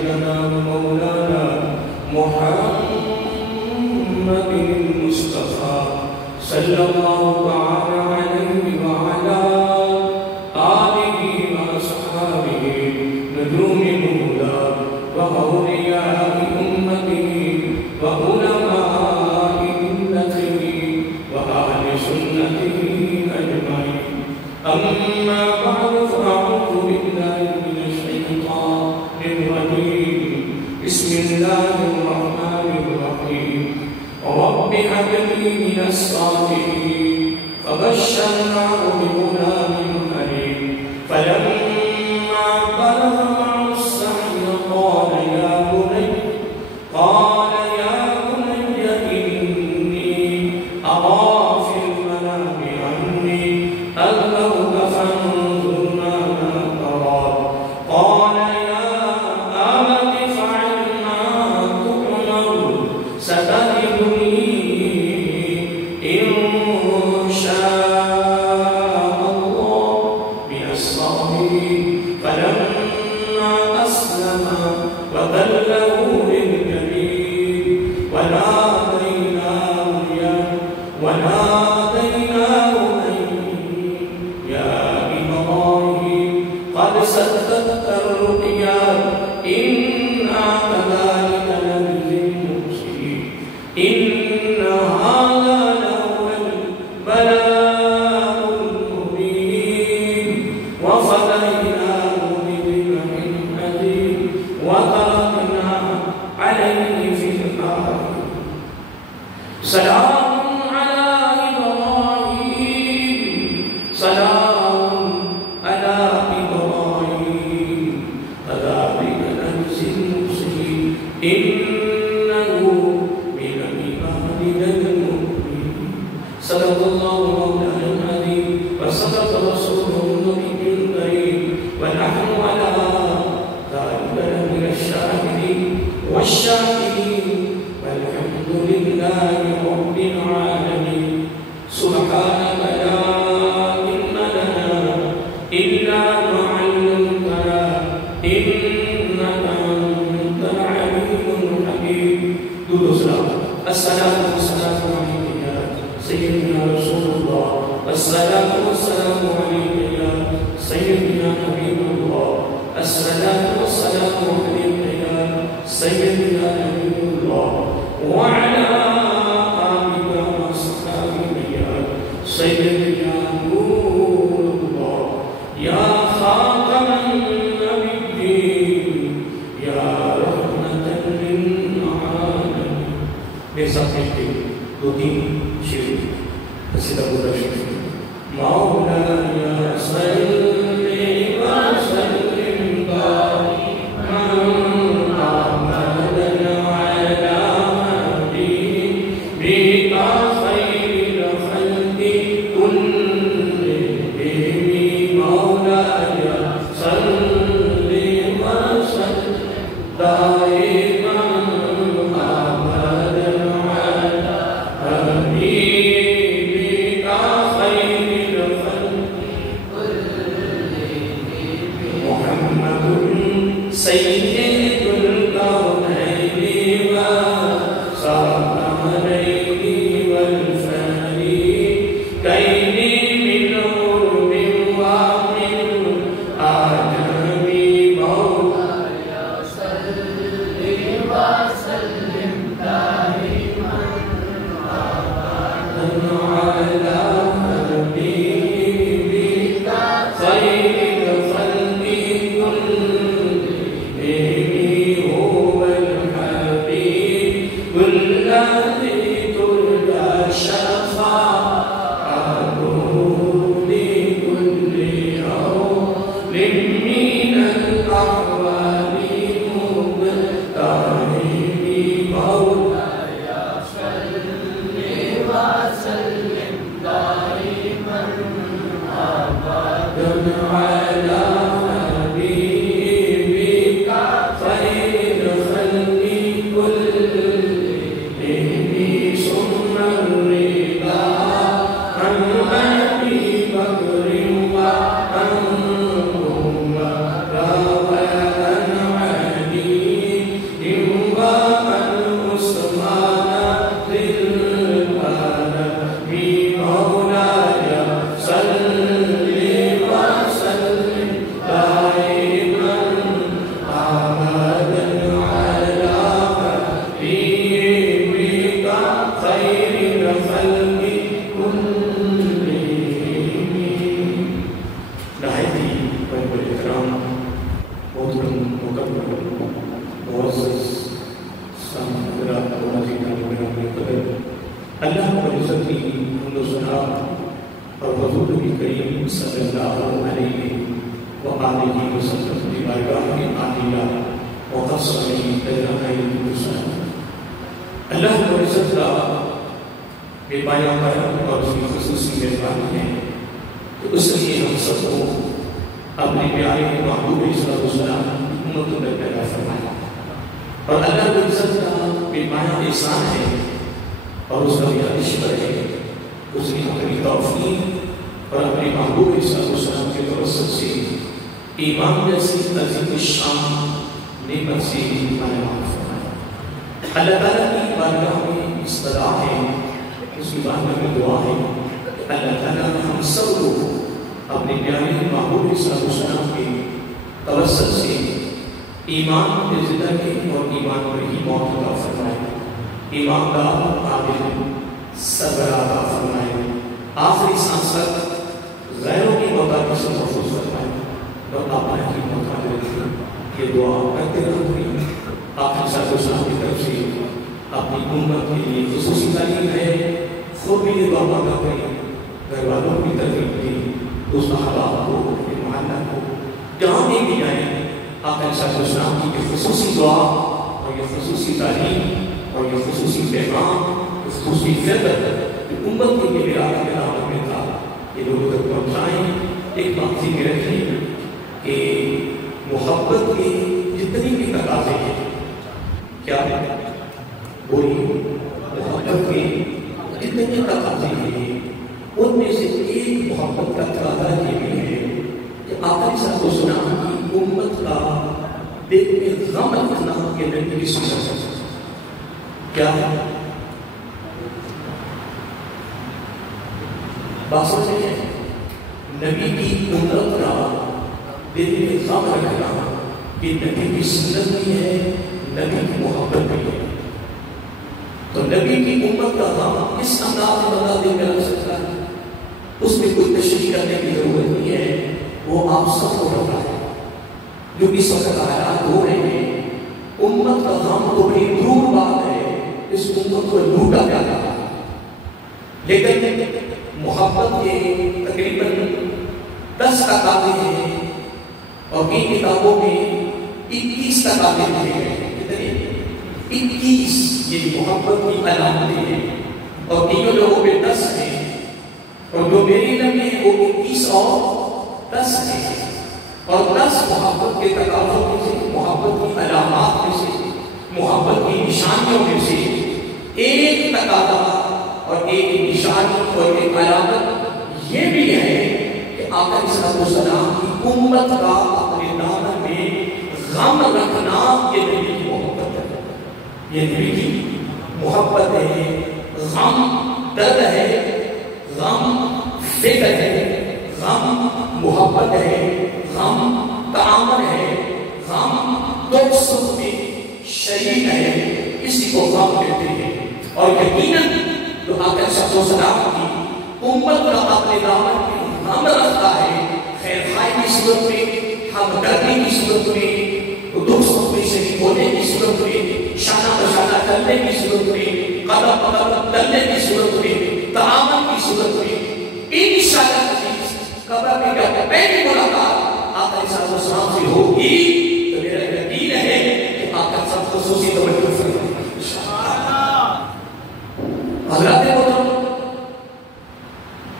سيدنا ومولانا محمد المصطفى صلى الله تعالى عليه وعلى آله وأصحابه نجوم الهدى وأولياء أمته وعلماء ملته وأهل سنته أجمعين. أما بعد فأعوذ بالله من الشيطان الرجيم. بسم الله الرحمن الرحيم. رب هب لي من الصالحين فبشرناه بغلام حليم فلما بلغ معه السعي قال يا بني إني أرى في المنام أني أذبحك فانظر ماذا ترى قال يا أبت افعل ما تؤمر ستجدني إن شاء الله من الصابرين. فلما أسلما وتله للجبين وناديناه أن يا إبراهيم قد صدقت الرؤيا إنا كذلك نجزي المحسنين. إن هذا لهو البلاء المبين وفديناه بذبح عظيم وتركنا عليه في الآخرين. سلام على إبراهيم سلام على إبراهيم كذلك نجزي المحسنين إنه من عبادنا المؤمنين. صدق الله مولانا العظيم وصدق رسوله النبي الكريم ونحن على ذلك من الشاهدين والشاكرين والحمد لله رب العالمين. سبحانك لا علم لنا إلا ما علمتنا إنك أنت العليم الحكيم. الصلاة والسلام عليك يا سيدنا رسول الله. الصلاة والسلام عليك يا سيدنا حبيب الله. الصلاة والسلام عليك يا سيدنا نبي الله وعلى آلك وصحبه يا سيدنا نور الله يا خاتم النبيين يا رحمة للعالمين. بسم دو تین شیر قصیدہ پورا شیر. مولاي صل وسلم دائما أبدا على حبيبك خير خلق كلهم. مولاي صل وسلم دائما أبدا على حبيبك خير خلق كلهم. محمد سيد الكونين والثقلين والفريقين من عرب ومن عجم. مولاي صل اللہ رب العزت کی حمد و ثنا اور حضور نبی کریم صلی اللہ علیہ وآلہ وسلم کی بارگاہ میں عالیہ وقصری تجربہ السلام اللہ رب العزت کا بے پایا کرم اور اس کی خصوصی مہربانی ہے تو اس لیے ہم سب کو اپنے پیارے محبوب صلی اللہ علیہ وسلم امت میں پیدا فرمایا اور اللہ رب العزت کا بے پایا احسان ہے اور اس کا بھی شکر ہے اس نے اپنی توفیق اور اپنے محبوب صلی اللہ علیہ وسلم کے توسط سے ایمان جیسی عظیم الشان نعمت سے مالا فرمایا. اللہ تعالیٰ کی بارگاہ میں استدعا ہے اس کی بارگاہ میں دعا ہے کہ اللہ تعالیٰ ہم سب کو اپنے پیارے محبوب صلی اللہ علیہ وسلم کے توسط سے ایمان کے زندگی اور ایمان پر ہی موت عطا فرمائے. ایماندار عادل صبر عطا فرمائے. آخری سانس تک غیروں کی موت سے محفوظ فرمائے اور اپنا ہی موت رکھے. یہ دعا کرتے رہے. آخری صاحب السلام کی طرف سے اپنی امت کے لیے خصوصی تعلیم ہے. خود بھی یہ دعا مانگا کریں گھر والوں کی ترغیب دی دوست احباب کو اپنے محلہ کو جہاں بھی جائیں آقا صاحب السلام کی خصوصی دعا اور یہ خصوصی تعلیم اور یہ خصوصی پیغام خصوصی فکر امت کے لیے میرا دعوت میں تھا یہ لوگوں تک پہنچائیں. ایک بات ذکر رکھیں کہ محبت کے جتنی بھی تقاضے ہیں کیا وہی محبت کے جتنے بھی تقاضے ہیں ان میں سے ایک محبت کا تقاضا یہ بھی ہے کہ آقا صاحب السلام کی امت کا دل میں غم رکھنا یہ نبی کی سنت ہے. کیا ہے بات سمجھ ہے نبی کی امت کا دل میں غم رکھنا کہ نبی کی سنت بھی ہے نبی کی محبت بھی ہے. تو نبی کی امت کا غم کس انداز میں بتا دل میں رکھ سکتا ہے اس میں کوئی تشریح کرنے کی ضرورت نہیں ہے. وہ آپ سب کو پتا ہے جو اس وقت آیات ہو رہے ہیں. امت کا غم تو بڑی دور بات ہے اس امت کو لوٹا جاتا ہے لیکن محبت کے تقریباً 10 تقاضے ہیں اور ان کتابوں میں 21 تقاضے ہیں. کتنے 21 یہ محبت کی علامتیں ہیں اور تینوں لوگوں میں 10 ہیں اور جو میری علم میں وہ 21 اور 10 ہیں اور 10 محبت کے تقاضوں میں سے محبت کی علامات میں سے محبت کی نشانیوں میں سے ایک تقاضا اور ایک نشانی اور ایک علامت یہ بھی ہے کہ آقا صلی اللہ علیہ وسلم کی امت کا اپنے دامن میں غم رکھنا یہ نبی کی محبت ہے. یہ نبی کی محبت ہے. غم درد ہے غم فکر ہے غم محبت ہے غم تعامل ہے غم دکھ سکھ میں شریک ہے. اسی کو غم کہتے ہیں. اور یقیناً جو آقا صلی اللہ علیہ وسلم کی امت کا اپنے دامن میں غم رکھتا ہے خیر خواہی کی صورت میں ہمدردی کی صورت میں دکھ سکھ میں شریک ہونے کی صورت میں شانہ بشانہ چلنے کی صورت میں قدم قدم چلنے کی صورت میں تعامل کی صورت میں انشاءاللہ قبر میں کیا پہلی ملاقات آقا صلی اللہ علیہ وسلم سے ہوگی تو میرا یقین ہے کہ آقا سب خصوصی توجہ فرمائیں گے. حضرات محترم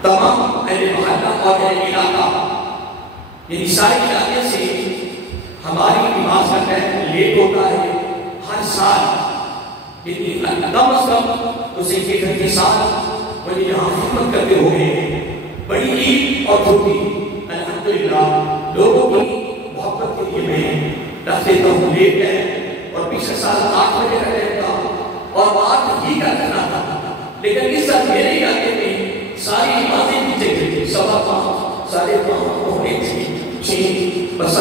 تمام اہل محلہ اور اہل علاقہ یعنی سارے علاقے سے ہماری نماز کا ٹائم لیٹ ہوتا ہے ہر سال یعنی کم از کم اسے ایک گھنٹے سال مجھے یہاں خدمت کرتے ہوئے بڑی عید اور چھوٹی الحمدللہ لوگوں کی محبت کے لیے میں رکھ دیتا ہوں لیٹ ہے اور پچھلے سال 8 بجے رہ رہتا اور 8 ہی کا کرنا تھا لیکن اس سال میرے علاقے میں ساری نمازیں پیچھے گئی 5:15 5:30 ہونے تھی 6 بس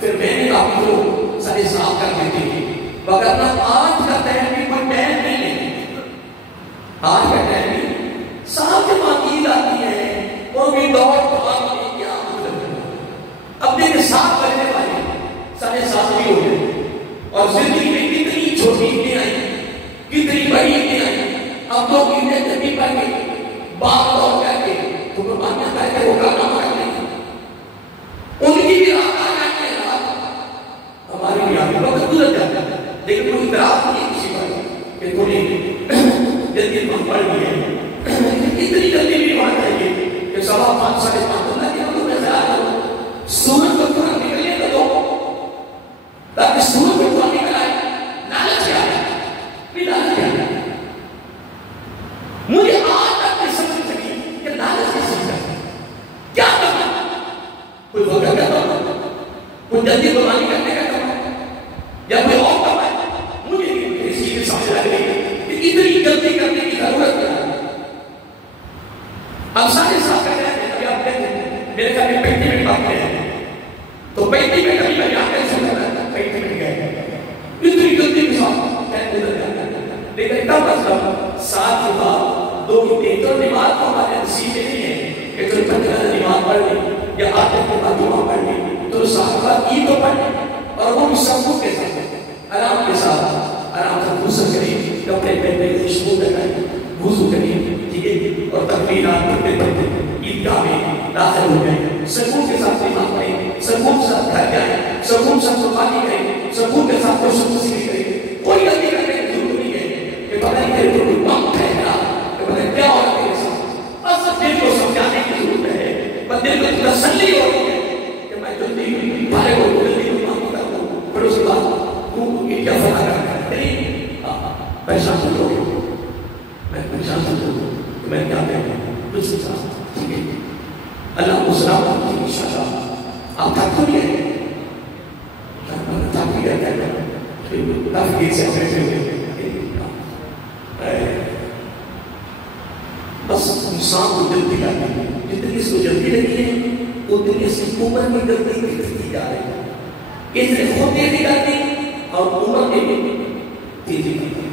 پھر میں نے آپ کو 7:30 کر دیتے ہیں وگرنہ آج کا ٹائم بھی کوئی ٹائم نہیں ہے. آج کا ٹائم بھی سال کے بعد عید آتی ہے اور بھی دور کیا اب دیکھیں 7 بجنے والے 7:30 بھی ہو گئے اور زندگی میں کتنی چھوٹی عیدیں آئی کتنی بڑی عیدیں آئی. اب تو عیدیں جبھی پڑ گئی باپ اور کہہ کے تو قربانیاں کہہ کے وہ کام کر لیں ان کی بھی رات آ جاتی ہے رات ہماری بھی آگے وقت گزر جاتا ہے لیکن کوئی اعتراض نہیں کسی پر کہ تھوڑی جلدی ہم پڑھ لیے اتنی جلدی بھی پڑھ چاہیے کہ 5:15 5:30 اللہ کے حضور میں خیال کرو سورج کو پورا نکلنے کا دو تاکہ سورج کو پورا نکل آئے لالچ کیا ہے بھی لالچ کیا ہے مجھے آج تک نہیں سمجھ سکی کہ لالچ کس چیز ہے کیا کرنا کوئی وقت کرنا کوئی جلدی قربانی کرنے کا کرنا یا کوئی اور کرنا ہے مجھے اس چیز کی سمجھ آ گئی کہ اتنی جلدی کرنے کی ضرورت کیا ہے اب سارے ساتھ کہہ رہے ہیں ابھی آپ کہتے ہیں میرے خیال میں 35 منٹ باقی ہے تو 35 منٹ ابھی میں یہاں کیسے کر رہا تھا 35 منٹ گئے اتنی جلدی کے ساتھ کہتے ہیں لیکن کب مطلب 7 کے بعد 2 گھنٹے تو نماز کو ہمارے نصیب میں نہیں ہے کہ تو 5 گھنٹے نماز پڑھ لی یا 8 کے بعد جمعہ پڑھ لی تو 7 بعد عید کو پڑھ لی اور وہ بھی سب کے ساتھ آرام کے ساتھ آرام سے غسل کریں کپڑے پہنے خوشبو لگائیں وضو کریں ٹھیک ہے اور تکبیرات پڑھتے پڑھتے عیدگاہ میں داخل ہو گئے سکون کے ساتھ نماز پڑھیں سکون کے ساتھ گھر جائیں سکون کے ساتھ قربانی کریں سکون کے ساتھ خوش خوشی کریں کوئی غلطی کرنے کی ضرورت نہیں ہے کہ پتہ نہیں کہ کوئی وقت ہے کہ پتہ نہیں کیا ہو رہا ہے ساتھ بس دل کو سمجھانے کی ضرورت ہے بس دل کو تسلی ہو رہی ہے کہ میں جلدی پارے کو جلدی قربانی کرتا ہوں پھر اس کے بعد تو یہ کیا فرق کرتا ہے پریشان ہو گئے میں پریشان ہوں تو میں کیا کہتا ہوں کچھ ٹھیک ہے اللہ کو سلام کرتی ہے انشاءاللہ آپ تھک تو نہیں ہے تھک بھی رہتا ہے کافی دیر سے بیٹھے ہوئے بس انسان کو جلدی لگتی ہے جتنی اس کو جلدی لگی ہے اتنی اس کی عمر میں جلدی گرتی جا رہی ہے اس نے خود تیزی کرتی اور عمر میں بھی تیزی کرتی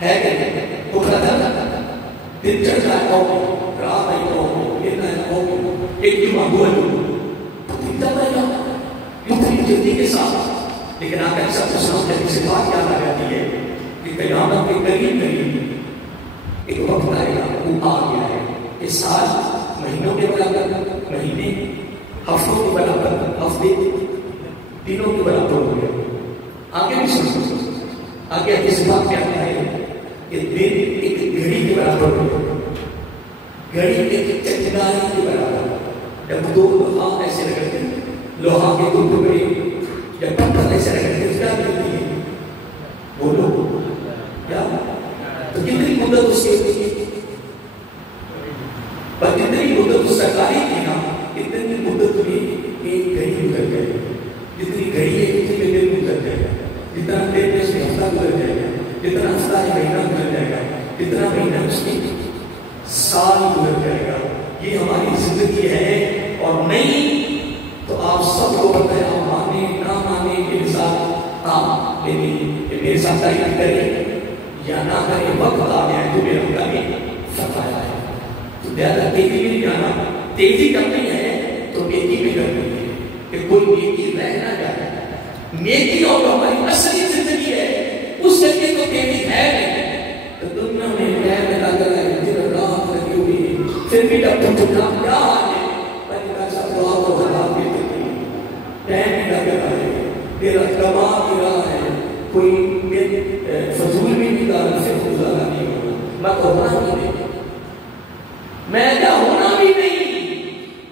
ہے کہ بکرا تھا دن چڑھ جائے قوم رات آئی قوم دن آئے قوم ایک جمعہ دو دن جب آئے گا اتنی جلدی کے ساتھ لیکن آپ ایسا سلام جب سے بات یاد آ جاتی ہے کہ قیامت کے قریب قریب ایک وقت آئے گا وہ آ گیا ہے کہ سال مہینوں کے برابر مہینے ہفتوں کے برابر ہفتے دنوں کے برابر ہو گئے آگے بھی سن آگے اس بات کیا ہے کہ دن ایک گھڑی کے برابر ہو گھڑی ایک چچناری کے برابر جب دو لوہا ایسے رگڑتے ہیں لوہا کے دو ٹکڑے جب پتھر ایسے رگڑتے ہیں کیا کرتی ہے بولو کیا تو کتنی مدت اس کے پر جتنی مدت اس سرکاری تھی نا اتنی مدت میں ایک گھڑی گزر جائے جتنی گھڑی ہے اتنی دن گزر جائے گا جتنا دیر میں اس میں ہفتہ گزر جائے گا جتنا ہفتہ ہے مہینہ گزر جائے گا جتنا مہینہ اس میں سال گزر جائے گا یہ ہماری زندگی ہے اور نہیں تو آپ سب کو پتہ ہے آپ مانے نہ مانے میرے ساتھ آپ میرے ساتھ تعریف کریں یا نہ کریں وقت آ گیا ہے تو میرا کبھی فتح ہے تو زیادہ تیزی میں جانا تیزی کرنی ہے تو نیکی میں کرنی ہے کہ کوئی نیکی رہ نہ جائے نیکی اور ہماری اصلی زندگی ہے اس کے لیے تو تیزی ہے نہیں تو دنیا میں لگا کر دن رات لگی ہوئی پھر بھی جب تم جب کیا آئے میں ایسا دعا کو حالات دیتے تھے ٹائم بھی لگا ہے میرا کما بھی رہا ہے کوئی فضول بھی نہیں دارا سے گزارا نہیں ہونا میں تو ہونا ہی نہیں میں کیا ہونا بھی نہیں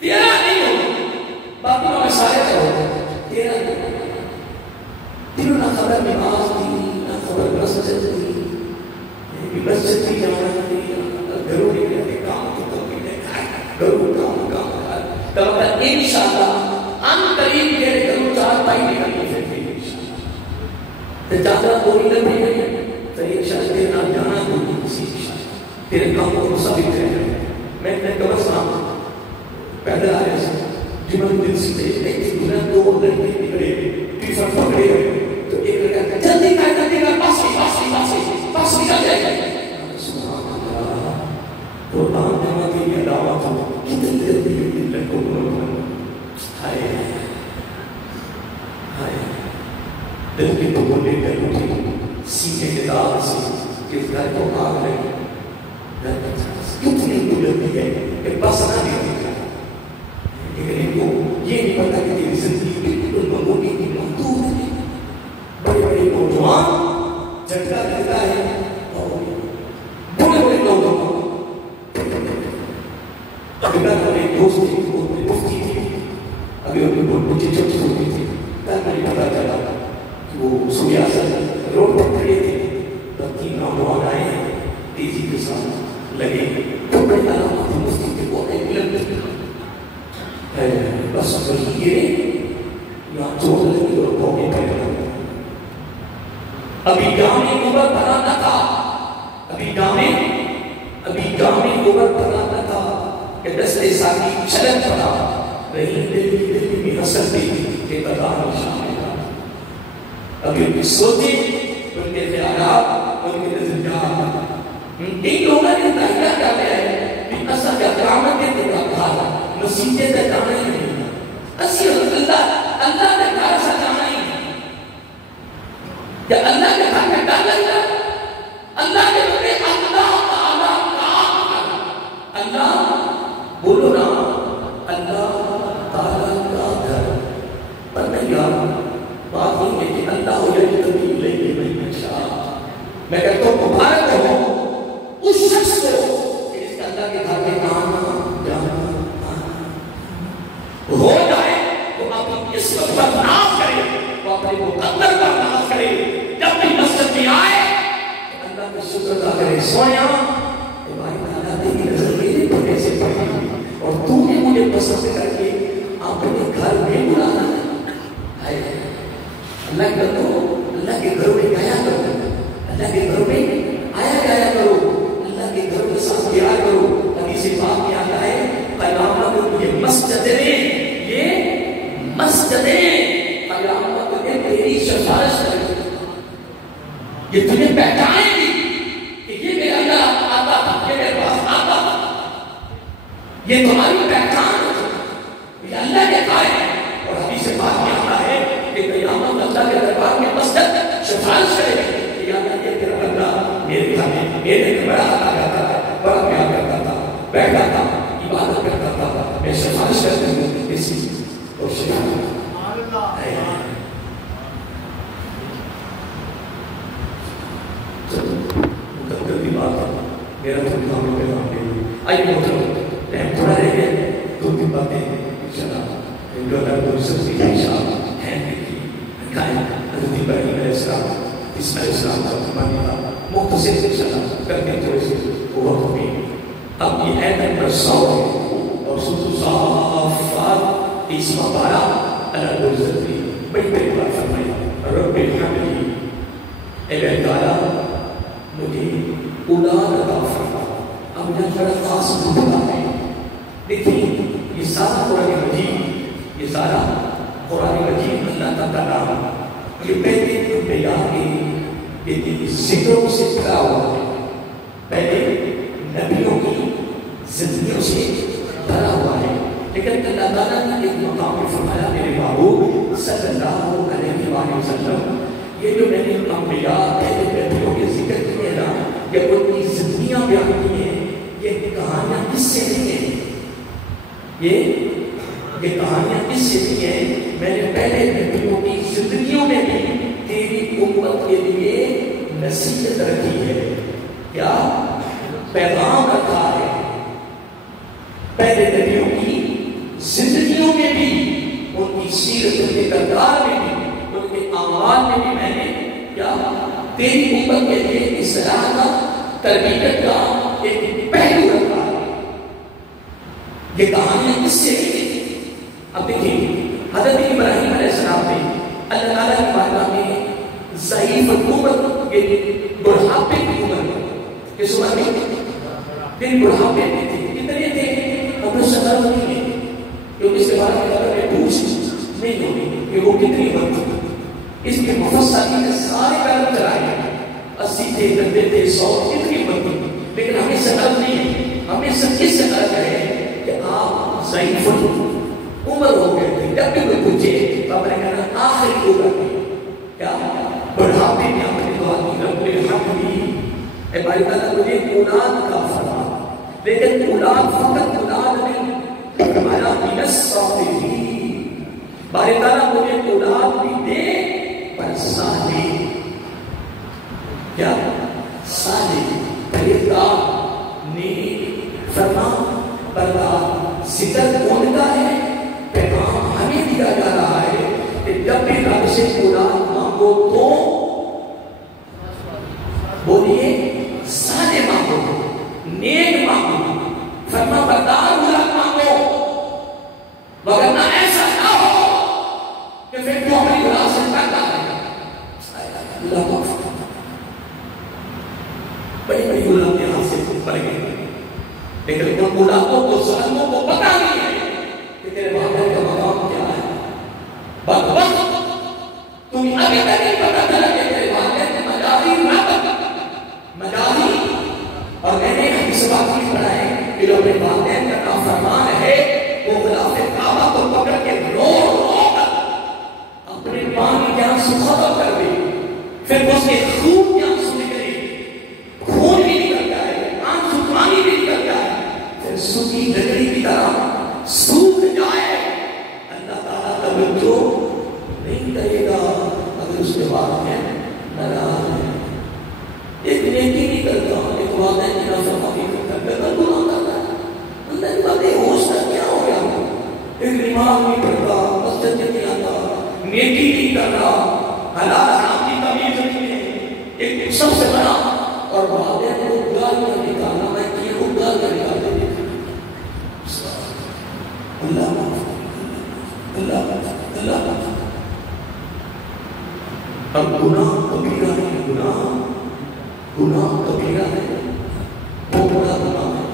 تیرا نہیں ہونا باقی میں سارے کا ہوتا تیرا نہیں ہونا تیروں نہ خبر نماز دی نہ خبر مسجد دی مسجد کی جانا دی گھروں کے لیے کام تو کبھی نہیں گھروں کام کر انشاءاللہ ان قریب میرے گھروں 4 پائی نکلنے سے تو زیادہ کوئی نہیں ہے تو انشاءاللہ تیرے نام جانا کوئی کسی تیرے کام کو ثابت کرے میں نے کبر سلام پیدا آیا سے جمعہ دن سے ایک دن 2 لڑکے نکلے ٹیشرٹ پکڑے تو ایک لڑکا جلدی کا پاس نکل جائے گا سبحان اللہ قرآن جمع کے لیے دعوت ہو کتنی جلدی لڑکوں کو ہائے ہائے دل کے تو بولے کر اٹھے سینے کے داغ سے اس گھر کو آگ لگے کتنی بلندی ہے کہ بس نہ دکھا، لیکن ان کو یہ نہیں پتا کہ تیری زندگی بالکل مغربی کی محدود ہے. بڑے بڑے نوجوان جھٹکا دیتا ہے اور بڑے بڑے نوجوان. ابھی میں نے ایک دوست تھی وہ مفتی تھی، ابھی مجھے جب ہوتی تھی کل مجھے پتا چلا کہ وہ سیاست روڈ پر کھڑے تھے، تین نوجوان آئے ہیں تیزی کے ساتھ لگے تو بڑے علامات مفتی کے وہ بس وہی گرے یہاں چوٹ لگی اور بھوگے پڑے. ابھی جامع عمر بنا نہ تھا، ابھی جامع عمر بنا نہ تھا کہ دستے ساکی چھلک پڑا رہی دل میں حسن دی کہ قدام شامل تھا. ابھی ان کی سوچیں، ان کے خیالات، ان کے نظریات، ان لوگوں نے تحقیق کیا ہے کہ اصل کا قیامت کے دن کا گھر مسیحے سے جانا ہی نہیں، اسی اللہ نے گھر سے جانا ہی نہیں، یا اللہ کے گھر میں ڈال لیا. اللہ کے بولے اللہ تعالیٰ کا اللہ بولو نا، اللہ تعالیٰ کا گھر. پر نہیں یار بات نہیں ہے کہ اللہ ہو جائے کبھی لے کے نہیں شاہ. میں کہتا ہوں مبارک ہو اس شخص کو کہ اس کا اللہ کے گھر میں آنا جانا ہو جائے تو اپنی اس وقت پر ناز کرے، وہ اپنے مقدر پر ناز کرے. جب بھی مسجد میں آئے تو اللہ کا شکر ادا کرے. سویا تمہاری تعالیٰ تیری نظر میرے پڑھنے سے پڑھی اور تو نے مجھے پسند کر کے اپنے گھر میں بلانا ہے. اللہ کے اللہ کے گھروں میں گیا کرو، اللہ کے گھروں میں آیا جایا کرو، اللہ کے گھروں کے ساتھ پیار کرو. حدیث پاک میں آتا ہے قیامت یہ مسجدیں قیامت میں تیری سفارش کریں گی، یہ تمہیں پہچانیں گی کہ یہ میرا اللہ آتا تھا، یہ میرے پاس آتا تھا، یہ تمہاری پہچان ہے، یہ اللہ کے گھر ہے. اور حدیث پاک میں آتا ہے کہ قیامت اللہ کے دربار میں مسجد سفارش کرے گی کہ اللہ یہ تیرا بندہ میرے گھر میں میرے گھر بڑا آتا جاتا تھا، بڑا پیار کرتا تھا، بیٹھا تھا، عبادت کرتا تھا، میں سفارش کرتی ہوں اسی اور شکایت مقدر بات میرا تو کام ہے پیغام کے لیے. آئیے محترم ٹائم تھوڑا رہ گیا، دو تین باتیں انشاءاللہ ان کو اللہ کو سب کی انشاءاللہ ہیں کہ کھائیں. حضرت ابراہیم علیہ السلام اسماعیل علیہ السلام کا فرمانے کا مختصر انشاءاللہ کرتے تھوڑے سے وقت میں. اب یہ آیت نمبر 100 ہے اور سورۃ الصافات 30واں پارہ. اللہ رب العزت نے بڑی بڑی بات فرمائی. رب الحمد اے اللہ تعالیٰ مجھے اولاد عطا فرما. اب یہاں بڑا خاص مدعا ہے. دیکھیں یہ سارا قرآن مجید، یہ سارا قرآن مجید اللہ کا کلام یہ پہلے انبیاء کے ذکروں سے بھرا ہوا ہے، پہلے نبیوں کی زندگیوں سے بھرا ہوا ہے. لیکن اللہ تعالیٰ نے ایک مقام میں فرمایا میرے محبوب صلی اللہ علیہ وآلہ وسلم یہ جو میں نے انبیاء پہلے نبیوں کے ذکر کیے نا، یہ ان کی زندگیاں بیان کی ہیں، یہ کہانیاں کس سے نہیں ہیں، یہ کہانیاں کس سے نہیں ہیں. میں نے پہلے نبیوں کی زندگیوں میں بھی تیری امت کے لیے نصیحت رکھی ہے، کیا پیغام رکھا ہے. پہلے نبیوں کی زندگیوں میں بھی، ان کی سیرت، ان کے کردار میں بھی، ان کے اعمال میں بھی میں نے کیا تیری امت کے لیے اصلاح کا، تربیت کا ایک پہلو رکھا ہے. یہ کہانیاں کس سے ہیں؟ اب دیکھیں حضرت ابراہیم علیہ السلام نے اللہ تعالیٰ کی بارگاہ میں ضعیف عمر کے بڑھاپے کی عمر کے صورت میں پھر بڑھاپے میں تھے. کتنے تھے؟ اپنے شکل نہیں ہے کیونکہ اس کے بارے میں اگر میں پوچھ نہیں ہوگی کہ وہ کتنی عمر تھی. اس کے مفسرین نے سارے کلام چلائے 80 تھے، 90 تھے، 100 کتنی عمر تھی. لیکن ہمیں شکل نہیں ہے، ہمیں سب کس سے طرح ہے کہ آپ ضعیف عمر ہو گئے تھے. جب بھی کوئی پوچھے تو آپ نے کہنا آخری عمر میں کیا بڑھاپے میں آپ نے دعا کی رب الحمد اے بھائی تعالیٰ مجھے اولاد کا فرما. لیکن اولاد فقط اولاد نہیں، فرمایا من الصالحین، باری تعالیٰ مجھے اولاد بھی دے پر صالح، کیا صالح، پرہیزگار، نیک، فرما بردار، ذکر کون کا ہے؟ پیغام ہمیں دیا جا رہا ہے کہ جب بھی رب سے اولاد مانگو تو بولیے صالح مانگو، نیک مانگو، فرما بردار اولاد مانگو، وگرنہ ایسا نہ ہو کہ پھر جو ہماری اولاد سے کرتا ہے اللہ معاف کرتا، بڑی بڑی اولاد یہاں سے پڑ گئی، لیکن ان اولادوں کو ظالموں کو پتہ نہیں ہے کہ تیرے والدین کا مقام کیا ہے، بس تمہیں ابھی تک نہیں پتا چلا کہ تیرے والدین مجازی مجازی، اور میں نے اس بات کی پڑھا ہے کہ جو اپنے والدین کا نافرمان ہے وہ خلاف کعبہ کو پکڑ کے رو اپنے پانی کے آنسو ختم کر دے، پھر اس کے خون کے آنسو نکلے، خون بھی نکل جائے، آنسو پانی بھی نکل جائے، پھر سوکھی لکڑی کی طرح سوکھ جائے، اللہ تعالیٰ توجہ نہیں کرے گا اگر اس کے بعد میں ناراض ہے، ایک نیکی نہیں کرتا، ایک والدین کی نافرمانی کرتا ہے، گناہ کرتا ہے، اللہ کی باتیں ہوش تک کیا ہو گیا، ایک نماز نہیں پڑھتا، مسجد نہیں آتا، نیکی نہیں کر رہا، حلال حرام کی تمیز نہیں ہے، ایک سب سے بڑا اور والدین کو گال کر نکالنا، میں کہ وہ گال کر نکال دے اللہ اللہ اللہ۔ اب گناہ کبیرہ ہے، گناہ کبیرہ ہے، بہت بڑا گناہ ہے،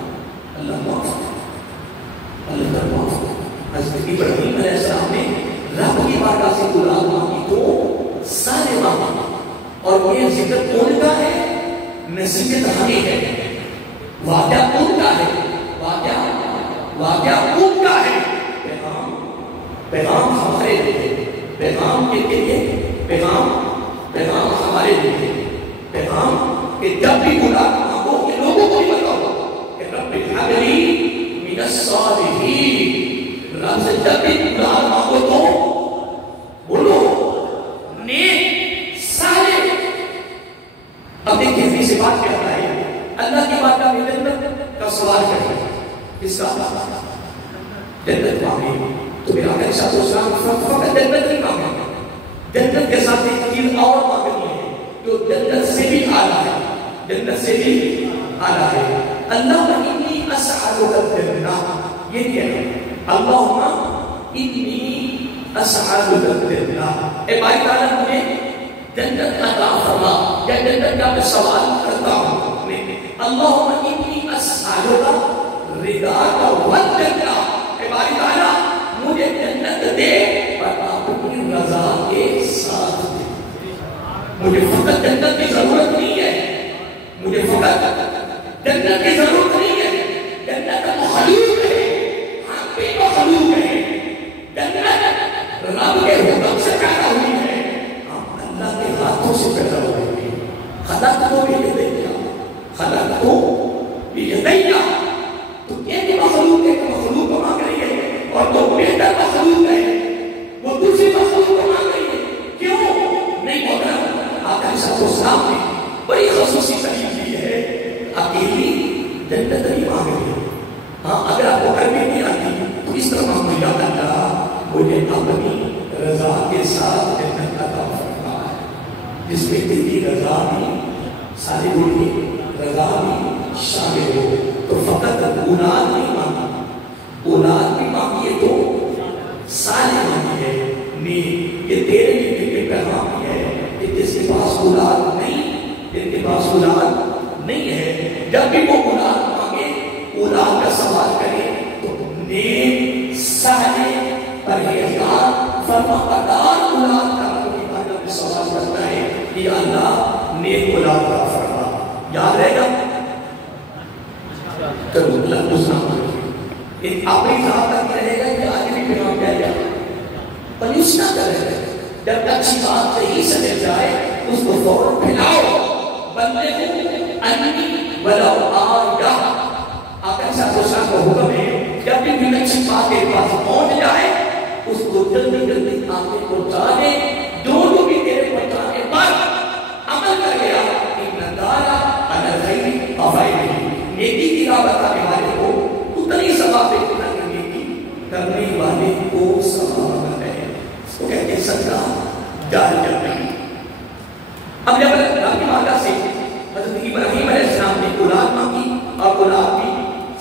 اللہ معاف کرے، اللہ معاف کرے۔ حضرت ابراہیم علیہ السلام نے رب کی بارگاہ سے اولاد مانگی تو سارے مانگا، اور یہ ذکر کون کا ہے؟ نصیحت ہمیں ہے، واقعہ کون کا ہے؟ واقعہ کون کا ہے؟ پیغام ہمارے لیے، پیغام کے لیے، پیغام ہمارے لیے، پیغام کہ جب بھی اولاد مانگو کہ لوگوں کو بھی بتاؤ کہ رب ہب لی من الصالحین، رب سے جب بھی اولاد مانگو تو بولو نیک صالح۔ اب دیکھیں اس سے بات کیا ہے، اللہ کی بات کا جنت کا سوال کریں، اس کا جنت مانگے تو میرا آقا صلی اللہ علیہ وسلم فقط جنت نہیں مانگے، جنت کے ساتھ ایک چیز اور مانگنی ہے جو جنت سے بھی اعلیٰ ہے، جنت سے بھی اعلیٰ ہے۔ اللہم انی اسألک الجنہ، یہ کیا ہے؟ اللہم انی اسألک الجنہ، اے بھائی تعالیٰ مجھے جنت عطا فرما، یا جنت کا میں سوال کرتا ہوں، اللہم انی اسألک رضاک والجنہ، اے بھائی تعالیٰ مجھے جنت دے پر آپ کی رضا کے ساتھ دے، مجھے فقط جنت کی ضرورت نہیں ہے، مجھے فقط جنت کی ضرورت نہیں ہے، جنت مخلوق ہے، آپ بھی مخلوق ہے، جنت رب کے حکم سے پیدا ہوئی ہے، آپ اللہ کے ہاتھوں سے پیدا ہوئی ہے، خلق کو بھی یدیہ، خلق کو بھی یدیہ، تو یہ بھی مخلوق ہے کہ مخلوق کو مانگ رہی ہے، اور جو بہتر مخلوق ہے وہ دوسری مخلوق کو مانگ رہی ہے، کیوں نہیں ہوگا؟ آقا صلی اللہ علیہ وسلم نے بڑی خصوصی تشریح دی ہے، اکیلی جنت نہیں مانگ رہی ہے، ہاں اگر آپ کو عربی نہیں آتی تو اس طرح مانگ یا اللہ مجھے اپنی رضا کے ساتھ جنت عطا فرما، جس میں تیری رضا بھی ساری بولی رضا بھی شامل ہو، تو فقط اولاد نہیں مانگی، اولاد بھی مانگیے تو صالح مانگی ہے، نیک، یہ تیرے لیے کے پیغام ہے کہ جس کے پاس اولاد نہیں، جن کے پاس اولاد نہیں ہے، جب بھی وہ اولاد مانگے، اولاد کا سوال کرے تو نیک، صالح، پرہیزگار، فرمانبردار اولاد کا اپنی بارگاہ میں سوال کرتا ہے کہ اللہ نیک اولاد کا فرما، یاد رہے گا؟ کرو اللہ کو سامنے آپ ہی صاحب تک رہے گا کہ آگے بھی پیغام کیا جائے، پنیش نہ کرے گا، جب اچھی بات صحیح سمجھ جائے اس کو فوراً پھیلاؤ، بندے کو انی ولو آیا، آقا صلی اللہ علیہ وسلم کا حکم ہے کہ اپنی کوئی اچھی بات کے پاس پہنچ جائے اس کو جلدی جلدی آگے پہنچا دے. جو بھی تیرے پہنچانے پر عمل کر گیا ان دارا الخیر افائدہ نیکی کی راہ بتانے والے کو اتنی ثواب ہے جتنا کہ نیکی کرنے والے کو ثواب ہے. اس کو کہتے ہیں صدقہ جاریہ. اب جب اللہ کی مالا سے حضرت ابراہیم علیہ السلام نے اولاد مانگی اور اولاد بھی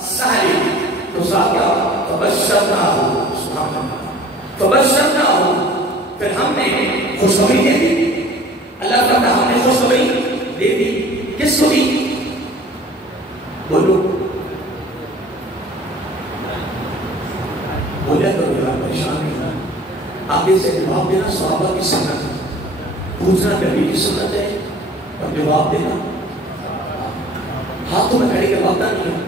سہلے تو کیا فبشرناہ سبحان اللہ فبشرناہ پھر ہم نے خوشخبری دے دی. اللہ تعالیٰ ہم نے خوشخبری دے دی. کس کو دی؟ بولو بولے تو یار پریشان نہیں. آگے سے جواب دینا صحابہ کی سنت ہے. پوچھنا نبی کی سنت ہے اور جواب دینا ہاتھوں میں کھڑے کے واقعہ نہیں ہے.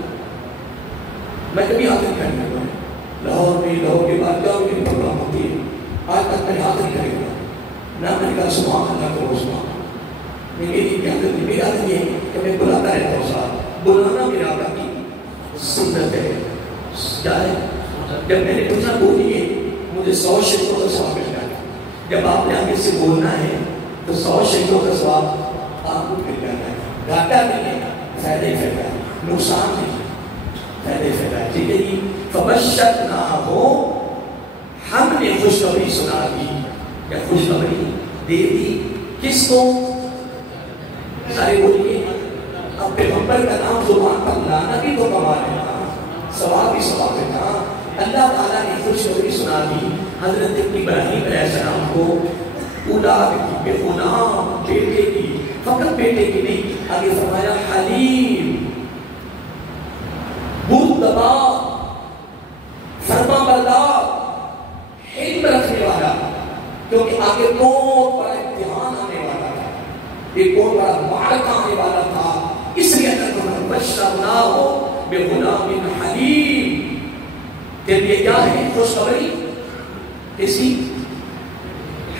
میں کبھی ہاتھ نہیں کھڑے گا. لاہور کے بعد جاؤ میری پروگرام ہوتی ہے. آج تک میں ہاتھ نہیں کھڑے گا. نہ میں نے کہا سبحان اللہ کرو سبحان. میری عادت میری عادت یہ ہے کہ میں بلاتا رہتا ہوں. صاحب بلانا میرا آقا کی سنت ہے. کیا ہے؟ جب میں نے پوچھا بولیے مجھے 100 شکروں کا ثواب مل جائے. جب آپ نے آگے سے بولنا ہے تو 100 شکروں کا ثواب آپ کو مل جانا ہے. گھاٹا نہیں ہے, فائدہ ہی فائدہ ہے, نقصان نہیں, فائدہ ہی فائدہ ہے. ٹھیک ہے جی. فبشرناہ ہم نے خوشخبری سنا دی یا خوشخبری دے دی. کس کو؟ سارے بولیے. اب پیغمبر کا نام زبان پر لانا بھی تو کمال ہے نا, ثواب بھی ثواب ہے نا. اللہ تعالیٰ نے خوشخبری سنا دی حضرت ابراہیم علیہ السلام کو اولاد کی, بے غلام بیٹے کی. فقط بیٹے کی نہیں, آگے فرمایا حلیم, بردبا, فرما بردار, حلم رکھنے والا. کیونکہ آگے بہت بڑا امتحان آنے والا تھا, ایک بہت بڑا معرکہ آنے والا تھا. اس لیے اللہ بشرناہ بغلام حلیم. کہ یہ کیا ہے خوشخبری؟ کسی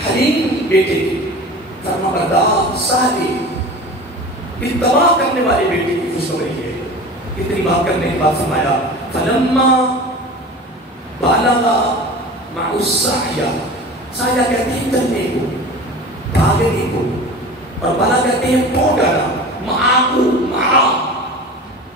حلیم بیٹے کی, فرما بردار, صالح, اتباع کرنے والے بیٹے کی خوشخبری ہے. اتنی بات کرنے کے بعد فرمایا فلما بالغ مع السعی. سعی کہتے ہیں چلنے کو, بھاگنے کو, اور بلا کہتے ہیں پوٹنا. مع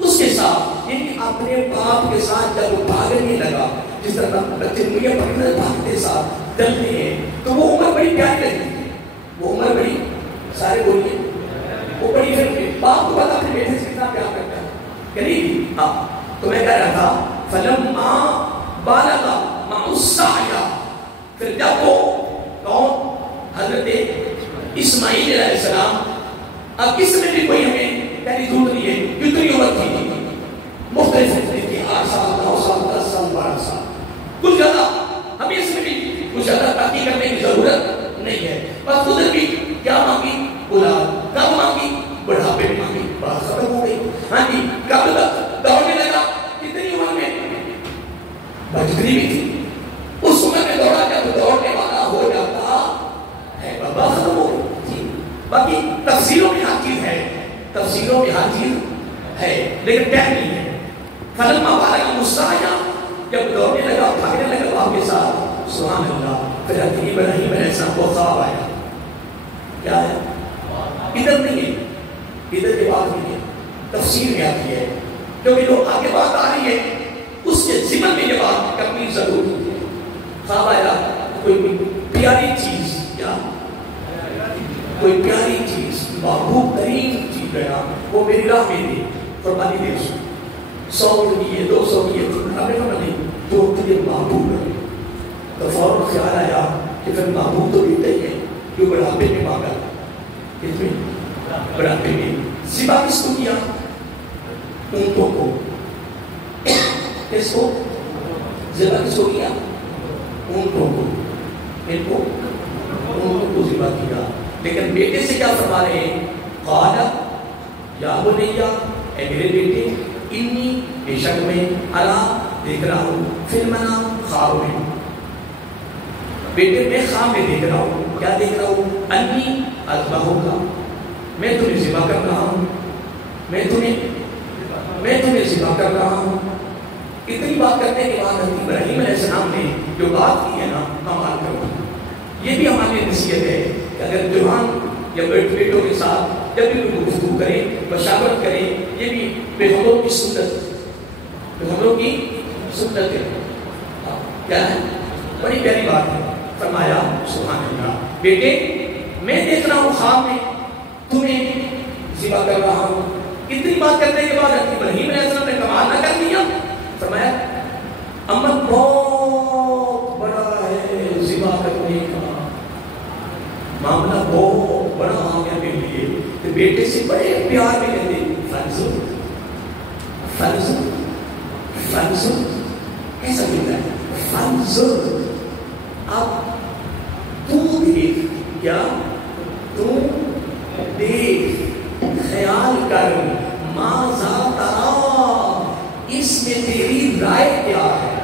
اس کے ساتھ, یعنی اپنے باپ کے ساتھ جب وہ بھاگنے لگا, جس طرح بچے مجھے پکڑنے بھاگتے ساتھ چلتے ہیں, تو وہ عمر بڑی پیاری لگتی. وہ عمر بڑی, سارے بولیے, وہ بڑی پھر باپ کو پتا اپنے بیٹے سے کتنا پیار کرتا ہے کہ نہیں. ہاں تو میں کہہ رہا تھا فلما بالغ مع السعی. پھر جب وہ کون حضرت اسماعیل علیہ السلام, اب اس میں بھی کوئی ہمیں پہلی ضرورت نہیں ہے, کتنی عمر تھی مختلف تھی, 8 سال 9 سال 10 سال 12 سال, کچھ زیادہ ہمیں اس میں بھی کچھ زیادہ تحقیق کرنے کی ضرورت نہیں ہے. بس خود بھی کیا مانگی؟ اولاد. کب مانگی؟ بڑھاپے میں مانگی. بات ختم ہو گئی. ہاں جی. کب دوڑنے لگا؟ کتنی عمر میں؟ بچپنی بھی تھی. اس عمر میں دوڑا جب دوڑنے والا ہو جاتا ہے, بات ختم ہو گئی. باقی تفسیروں میں ہر چیز ہے, تفسیروں میں ہر چیز ہے, لیکن ٹائم نہیں ہے. فلما بالغ السعی, جب دوڑنے لگا, بھاگنے لگا باپ کے ساتھ, سبحان اللہ. پھر ابراہیم علیہ السلام کو خواب آیا. کیا ہے؟ ادھر نہیں ہے, ادھر کی بات نہیں ہے, تفسیر میں آتی ہے. کیونکہ جو آگے بات آ رہی ہے اس کے ذمن میں یہ بات کرنی ضروری ہے. خواب آیا کوئی پیاری چیز, کیا کوئی پیاری چیز, محبوب ترین چیز ہے نا, وہ میری راہ میں دی. قربانی دے اس 100 کی 200 کی نہیں, جو تجھے محبوب ہے. تو فوراً خیال آیا کہ پھر محبوب تو بیٹے ہی ہے, جو بڑھاپے میں مانگا. کس میں؟ بڑھاپے میں. ذبح کس کو کیا؟ اونٹوں کو. کس کو؟ ذبح کس کو کیا؟ اونٹوں کو. ان کو اونٹوں کو ذبح کیا. لیکن بیٹے سے کیا فرما رہے ہیں؟ قال یا بنیا, اے میرے بیٹے, انی بے شک میں ارا دیکھ رہا ہوں, فی المنام خواب میں. بیٹے میں خواب میں دیکھ رہا ہوں. کیا دیکھ رہا ہوں؟ انی اذبحک, میں تمہیں ذبح کر رہا ہوں, میں تمہیں میں تمہیں ذبح کر رہا ہوں. اتنی بات کرنے کے بعد حضرت ابراہیم علیہ السلام نے جو بات کی ہے نا کمال کر دی. یہ بھی ہماری نصیحت ہے کہ اگر جوان یا بیٹوں کے ساتھ جب بھی کوئی گفتگو کریں مشاورت کریں, یہ بھی پیغمبروں کی سنت ہے. کیا ہے؟ بڑی پیاری بات ہے. فرمایا سبحان اللہ, بیٹے میں دیکھ رہا ہوں خواب میں تمہیں ذبح کر رہا ہوں. اتنی بات کرنے کے بعد حضرت ابراہیم علیہ السلام نے کمال نہ کر دیا. فرمایا عمل بہت بڑا ہے, ذبح کرنے کا معاملہ بہت بڑا آ گیا میرے لیے. تو بیٹے سے بڑے پیار میں کہتے فرض فرض فرض ایسا ملتا ہے فرض. اب تو دیکھ, کیا تو دیکھ, خیال کر, ماذا ترا, اس میں تیری رائے کیا ہے.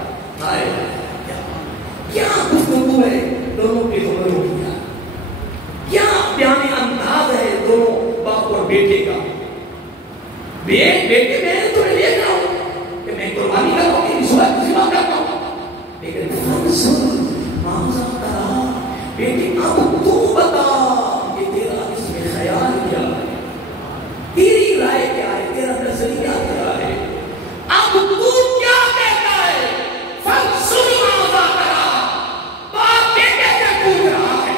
رائے کیا گفتگو ہے دونوں کے دونوں کی, کیا بیان انداز ہے دونوں باپ اور بیٹے کا. بیٹے میں تمہیں دیکھ رہا ہوں کہ میں قربانی کر رہا ہوں, ذبح کرتا ہوں, لیکن ماذا ترا, بیٹے اب تو بتا کہ تیرا اس میں خیال کیا ہے, تیری رائے کیا ہے, تیرا نظریہ کیا ہے. اب تو کیا کہتا ہے. فَانْصُرْ مَاذَا تَرَىٰ, باپ بیٹے سے پوچھ رہا ہے,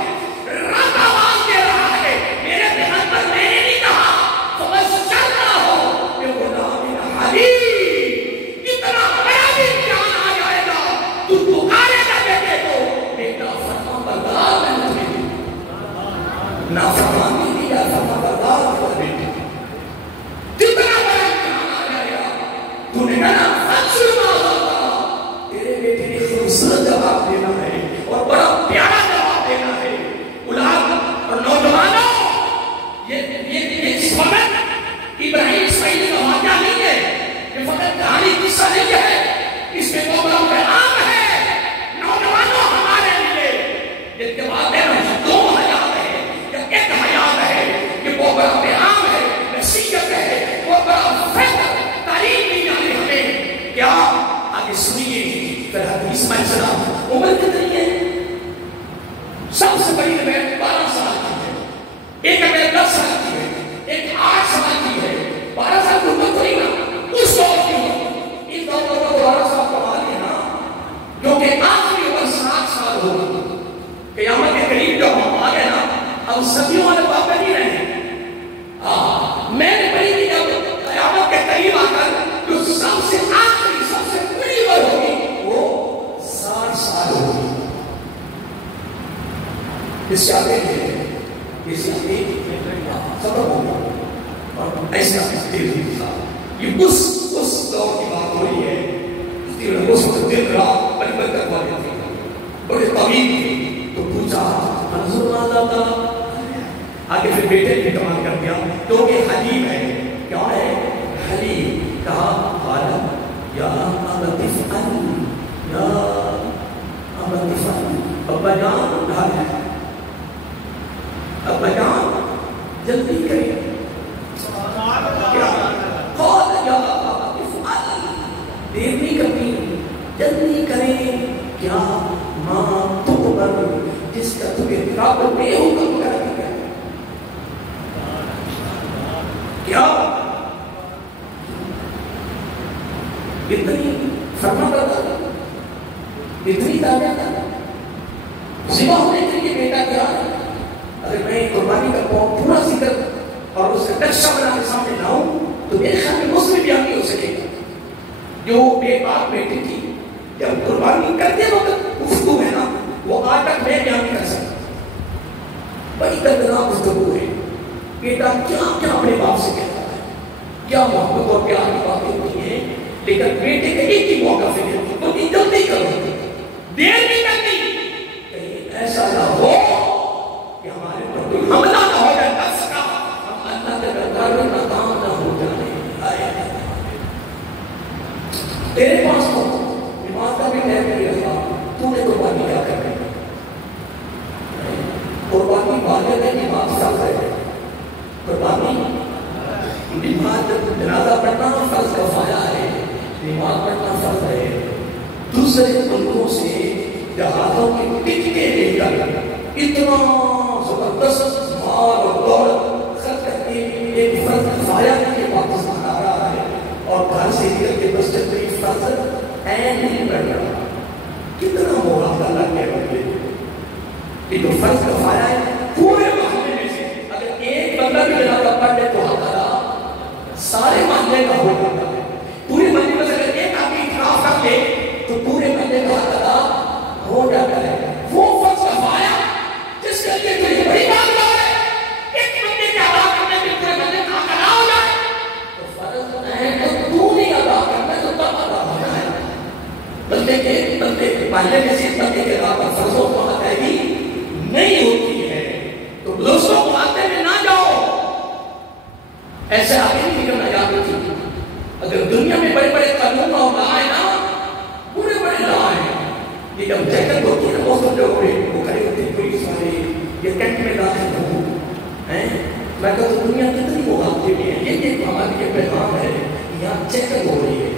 رب آواز دے رہا ہے. میرے پیغمبر میں نے نہیں کہا سمجھ چل رہا ہو کہ غلام حلیم اتنا بڑا بھی امتحان آ جائے گا, تو پکارے گا بیٹے کو, بیٹا فرما بردار میں تمہیں نافرمانی دیا, فرما بردار میں بیٹے جتنا بڑا امتحان آ جائے گا. تو نے کہا فَانْصُرْ مَاذَا تَرَىٰ, تیرے بیٹے نے خوبصورت جواب دینا ہے اور بڑا پیارا جواب دینا ہے. اولاد اور نوجوانوں, یہ اس وقت ابراہیم اسماعیل کا واقعہ نہیں ہے, یہ فقط کہانی قصہ نہیں ہے, اس میں وہ بڑا پیغام ہے نوجوانوں ہمارے لیے. جس کے بعد دو حیات ہے یا ایک حیات ہے, یہ وہ بڑا پیغام ہے, نصیحت ہے, وہ بڑا فکر تعلیم دی جاتی ہمیں. کیا آگے سنیے. پھر حدیث میں چلا, عمر کتنی ہے؟ سب سے بڑی عمر 12 سال کی ہے, ایک عمر 10 سال کی ہے, ایک 8 سال کی ہے. 12 سال کی عمر کوئی نہ اس دور کی ہو, اس دور کو 12 سال کما لینا, جو کہ آخری عمر 7 سال ہوگا. قیامت کے قریب جو ہم آ گئے نا, اب صدیوں والے باپ نہیں رہے. میں نے پڑھی کہ جب قیامت کے قریب آ کر جو سب سے آخری سب سے بڑی عمر ہوگی وہ 60 سال ہوگی. اس سے آگے خبر ہوگا اور ایسا یہ اس دور کی بات ہو رہی ہے. اس وقت دن رات بڑی برکت والے تھے, بڑے طویل تھے. تو پوچھا منظور ماذا ترى, آگے پھر بیٹے نے کمال کر دیا کیونکہ حلیم ہے. کیا ہے حلیم؟ کہا قال یا ابت افعل, یا ابت افعل, ابا جان گھر ہے, ابا جان جلدی کریں. کیا قال یا ابت افعل, دیر نہیں کرنی, جلدی کریں. کیا ماں تؤمر, جس کا تمہیں رب نے حکم کر دیا. کیا اتنی فرما کرتا تھا, اتنی تعداد ذبح ہونے کے لیے بیٹا کیا ہے. اگر میں قربانی کا پورا ذکر اور اس کا نقشہ بنا کے سامنے لاؤں تو میرے خیال میں مسلم بھی آگے ہو سکے گا. جو بے باپ بیٹی تھی جب قربانی کرتے وقت گفتگو ہے نا, وہ آج تک میں بیان نہیں کر سکتا. بڑی دردناک گفتگو ہے. بیٹا کیا کیا اپنے باپ سے کہتا ہے, کیا محبت اور پیار کی باتیں ہوتی ہیں, لیکن بیٹے کا ایک ہی موقع سے تو جلدی کرو, دیر نہیں کرنی. کہیں ایسا نہ ہو کہ ہمارے پر کوئی حملہ نہ ہو جائے, نفس کا ہم اللہ کے دربار میں ناکام نہ ہو جائے. تیرے پاس تو نماز کا بھی ٹائم نہیں رہا, تو نے قربانی کیا کر رہے, قربانی والے نے نماز کا ہے, قربانی جنازہ پڑھنا فرض کفایہ ہے، نماز پڑھنا فرض ہے۔ دوسرے ملکوں سے جہازوں کے ٹکٹیں لے کر اتنا زبردست مال اور دولت خرچ کر کے ایک فرض کفایہ کے پاکستان آ رہا ہے، اور گھر سے نکل کے بس چل رہی فرض عین نہیں پڑھ رہا۔ کتنا مراد اللہ کے بندے کہ جو فرض کفایہ ہے پورے محلے میں سے اگر ایک بندہ بھی جنازہ پڑھ لے تو سارے محلے کا ہو جاتا ہے۔ پورے محلے میں سے اگر ایک آدمی اعتراف کر لے تو پورے محلے کا حق ادا ہو جاتا ہے۔ وہ فرض کفایہ جس کے لیے کوئی بڑی بات ہے، ایک بندے کے ادا کرنے میں پورے محلے کا حق ادا ہو جائے تو فرض ہے تو تو نہیں ادا کرنا تو تب ادا ہونا ہے۔ بندے محلے میں سے بندے کے ادا پر فرضوں کو ادائیگی نہیں ہوتی ہے تو دوستوں کو آتے میں نہ جاؤ، ایسے آگے نہیں نکلنا یاد رکھیے۔ اگر دنیا میں بڑے بڑے قانون اور لا ہے نا، بڑے بڑے لا ہیں، یہ جب جیکٹ ہوتی ہے نا بہت سب لوگ وہ کھڑے ہوتے ہیں پولیس والے، یہ کینٹ میں داخل ہوں میں کہتا ہوں دنیا کتنی مغالطے میں ہے، یہ ہمارے یہ پیغام ہے، یہاں چیکنگ ہو رہی ہے،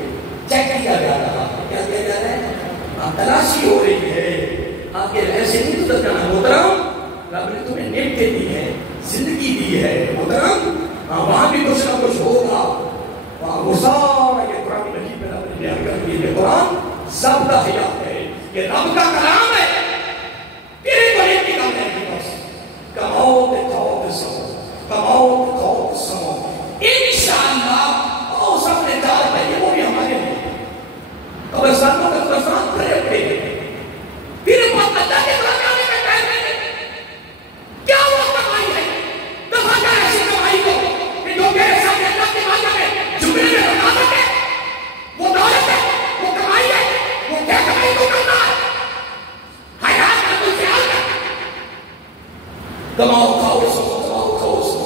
چیک کیا جا رہا ہے، کیا کیا جا رہا ہے، تلاشی ہو رہی ہے۔ آگے ایسے نہیں گزر جانا محترم، رب نے تمہیں نعمتیں دی ہے، زندگی دی ہے محترم، وہاں بھی کچھ نہ کچھ ہوگا۔ وہاں وہ سارا یہ قرآن مجید میں رب نے بیان کر دیا، یہ قرآن ضابطہ حیات ہے، یہ رب کا کلام ہے، تیرے کو ایک کی کام ہے بس کماؤ تے کھاؤ تے سو، کماؤ تے کھاؤ تے سو، انشاءاللہ او سب نے چار پہلے وہ بھی ہمارے ہیں۔ قبرستانوں کا قبرستان کھڑے پڑے پھر بہت اللہ کے قرآن آنے کا ٹائم ہے، کیا وہ کمائی ہے؟ دفعہ کر ایسی کمائی کو کہ جو میرے ساتھ اللہ کے ماجہ میں جمعے میں رکھا ہے، وہ دولت ہے، وہ کمائی ہے، وہ کیا کمائی کو کرنا ہے؟ حیات کا کوئی خیال ہے؟ کماؤ کھاؤ سو، کماؤ کھاؤ سو،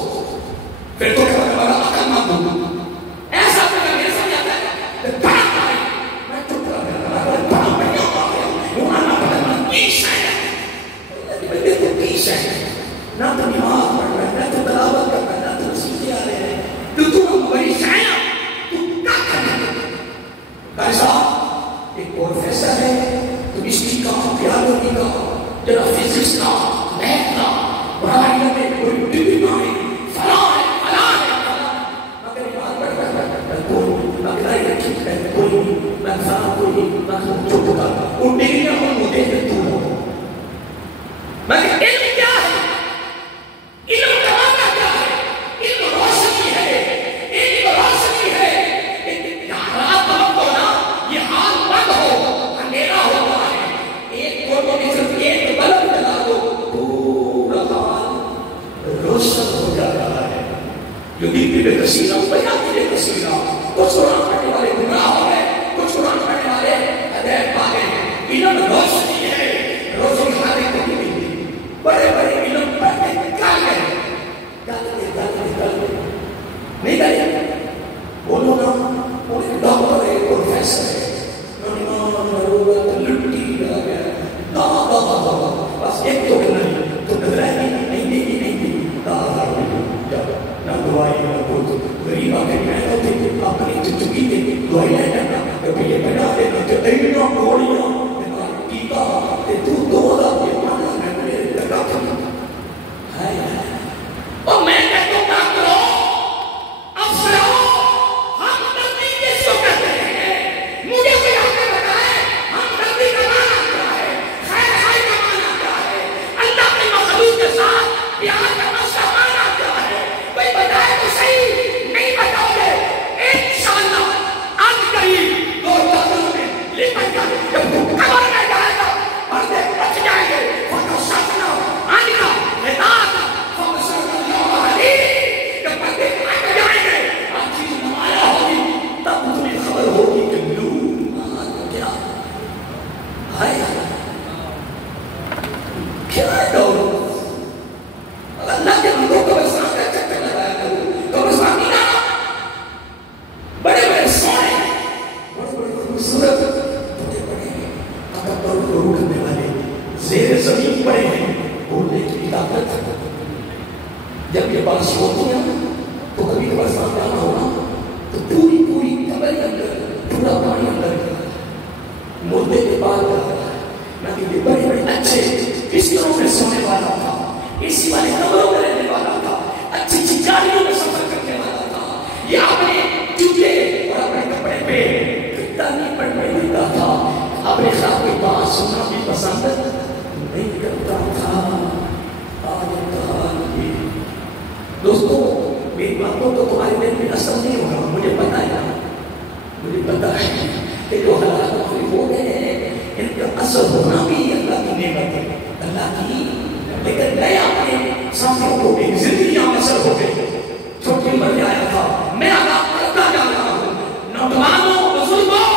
پھر تو کہا بڑا عقل مند ہوں، ایسا تو میرے ساتھ جاتا ہے کہ بڑا کمائی، میں چپ کر رہا ہے، بڑا بڑھیا آ گیا، روحانہ بدلنا پیش ہے، بندے کو پیش ہے، نہ تو نماز پڑھ رہا ہے، نہ تو تلاوت کر رہا ہے، نہ تو سیدھے آ رہے ہیں، تو بڑی شاعر تو کیا کرنا ہے؟ بھائی صاحب ایک پروفیسر ہے، تو ہسٹری کا، بیالوجی کا، جرا فزکس کا، میتھ کا، بڑا علم ہے، کوئی ڈگری نہ ہے، فلاں ہے، فلاں ہے، فلاں ہے، مگر نماز پڑھ رہا ہے، کوئی مگر یہ ٹھیک ہے، کوئی میں فلاں کوئی میں چپ کر وہ ڈگریاں اور مجھے تو ہو مگر علم کیا ہے؟ علم کمانا کیا ہے؟ علم روشنی ہے، علم روشنی ہے، رات بند ہو نا، یہ حال بند ہو، اندھیرا ہو رہا ہے، ایک کوٹوں میں صرف ایک بلب جلا دو، پورا حال روشن ہو جا رہا ہے۔ جو دیکھتے بے کثیرہ بیان بے کثیرہ، کچھ قرآن پڑھنے والے گناہ ہو گئے، کچھ قرآن پڑھنے والے ہدایت پا گئے۔ علم روشنی ہے، روشنی ہمارے کو نہیں ملتی، بڑے بڑے علم پڑھ کے نکال گئے، نہیں گئے، بولو نا، وہ ایک ڈاکٹر ہے، پروفیسر ہے، نہ ضرورت لٹی لگا گیا، بس ایک تو نہیں تو نظر آئے نہیں دی نہیں دی، نہ دعائی نہ کوئی غریب آگے میں ہوتے اپنی چچکی دے دعائی لے جانا کبھی یہ بنا دینا کہ اینا گوڑیاں ٹیکا تو دو دا یہ مانا میں میرے لگا کرنا اور میں کہتا ہوں ڈاکٹروں افسروں ہم دردی کس کو کہتے ہیں؟ مجھے کوئی آپ نے بتائے ہم دردی کا معنی کیا ہے؟ خیر خائی کا معنی کیا ہے؟ اللہ کے مخلوق کے ساتھ پیار کرنا اس کا معنی کیا ہے؟ کوئی بتائے تو صحیح، نہیں بتاؤ گے انشاءاللہ آج قریب دو چادروں میں لپٹ جائے جب تو قبر میں جائے گا پردے بچ جائیں گے فکر شکنا آنکا ہدایت فکر اللہ علی جب پردے بچ جائیں گے آج چیز نمایا ہوگی تب تمہیں خبر ہوگی کہ نور کیا ہے کیا ہے دور اللہ کے بندوں کو بس آگے چکر لگایا کرو تو بس آگے نہ بڑے بڑے سونے بڑے بڑے خوبصورت بڑے بڑے تکبر کو روکنے والے زیر زمین پڑے ہیں بولنے کی طاقت جب یہ بات ہوتی ہے تو کبھی کبھار سامنے آنا ہوگا تو پوری قبر کے اندر پورا پانی اندر نکلا مردے کے بعد نہ کہ بڑے بڑے اچھے بستروں میں سونے والا تھا، اسی والے کمروں میں رہنے والا تھا، اچھی اچھی گاڑیوں میں سفر کرنے والا تھا، یہ اپنے جوتے اور اپنے کپڑے پہ کتنا نہیں پڑنے دیتا تھا، اپنے خلاف کوئی بات سننا بھی پسند نہیں کرتا تھا۔ دوستو میری باتوں تو تمہارے دل میں اثر نہیں ہوگا، مجھے پتا ہے کہ جو حالات ہو گئے ہیں ان کا اثر ہونا بھی اللہ کی نعمت ہے، اللہ کی، لیکن میں اپنے ساتھیوں کو ایک زندگی کا اثر ہو گئے، چھوٹی عمر میں آیا تھا، میں آگاہ کرتا جا رہا ہوں، نوجوانوں بزرگوں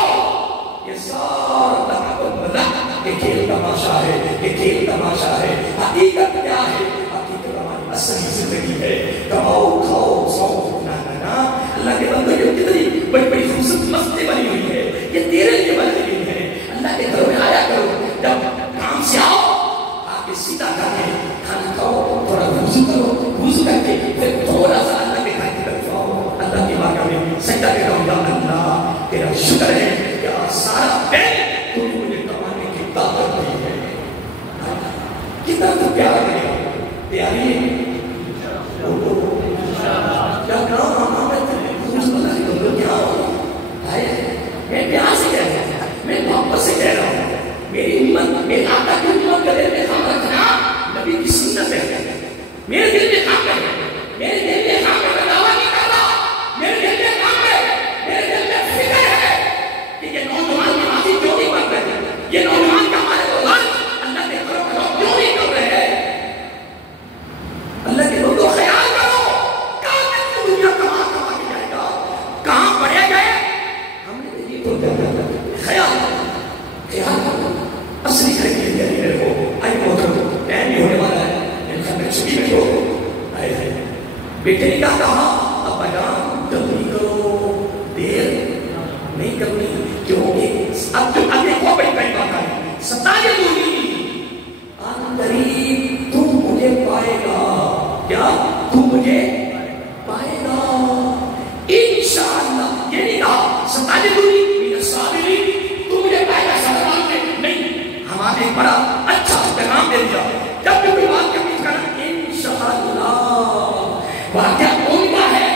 یہ سارا مذاق یہ کھیل تماشا ہے، یہ کھیل تماشا ہے، حقیقت کیا ہے؟ حقیقت ہماری اصلی زندگی ہے، کماؤ کھاؤ سو اللہ کے بندے کی کتنی بڑی بڑی خوبصورت مسجدیں بنی ہوئی ہے، یہ تیرے لیے بنی ہوئی ہے، اللہ کے گھر میں آیا کرو، جب کام سے آؤ آ کے سیدھا کر کے کھانا کھاؤ، تھوڑا وضو کرو، وضو کر کے پھر تھوڑا سا اللہ کے گھر کی طرف آؤ، اللہ کی بارگاہ میں سجدہ کرو، یا اللہ تیرا شکر ہے کہ سارا دن تو نے مجھے کمانے کی طاقت دی ہے، کتنا تو پیارا کرے گا، پیاری ہے کیا کام میں پیار سے کہہ رہا ہوں، میں محبت سے کہہ رہا ہوں، میری امت میرے آقا کی امت کا دل میں کام رکھنا نبی کی سنت ہے، میرے دل میں کام کرنا، میرے دل میں کام کرنا دعویٰ نہیں کرنا، میرے دل میں کام ہے، میرے دل میں فکر ہے کہ یہ نوجوان نمازی کیوں نہیں بن رہے، یہ نوجوان کا ہمارے روزان اللہ کے گھروں میں لوگ کیوں نہیں کر رہے ہیں، اللہ کے لوگوں خیال کرو کہاں تک دنیا کما کے جائے گا، کہاں پڑے گئے خیال اصلی گھر کے لیے میرے کو آئی محترم ٹائم بھی ہونے والا ہے، میرے خیال میں چھٹی میں ہو آئے بیٹے نے کہا ابا جان جلدی کرو، دیر نہیں کرنی، کیونکہ اب جو اگلے کو بڑی بڑی بات ہے ستائے دونی آن قریب تم مجھے پائے گا، کیا تم مجھے پائے گا انشاءاللہ، یہ نہیں کہا ستائے دونی تو مجھے پہلا سوال نہیں، ہمارے بڑا اچھا پیغام دے دیا، جب بھی کوئی بات کرنا انشاءاللہ، واقعہ کون کا ہے،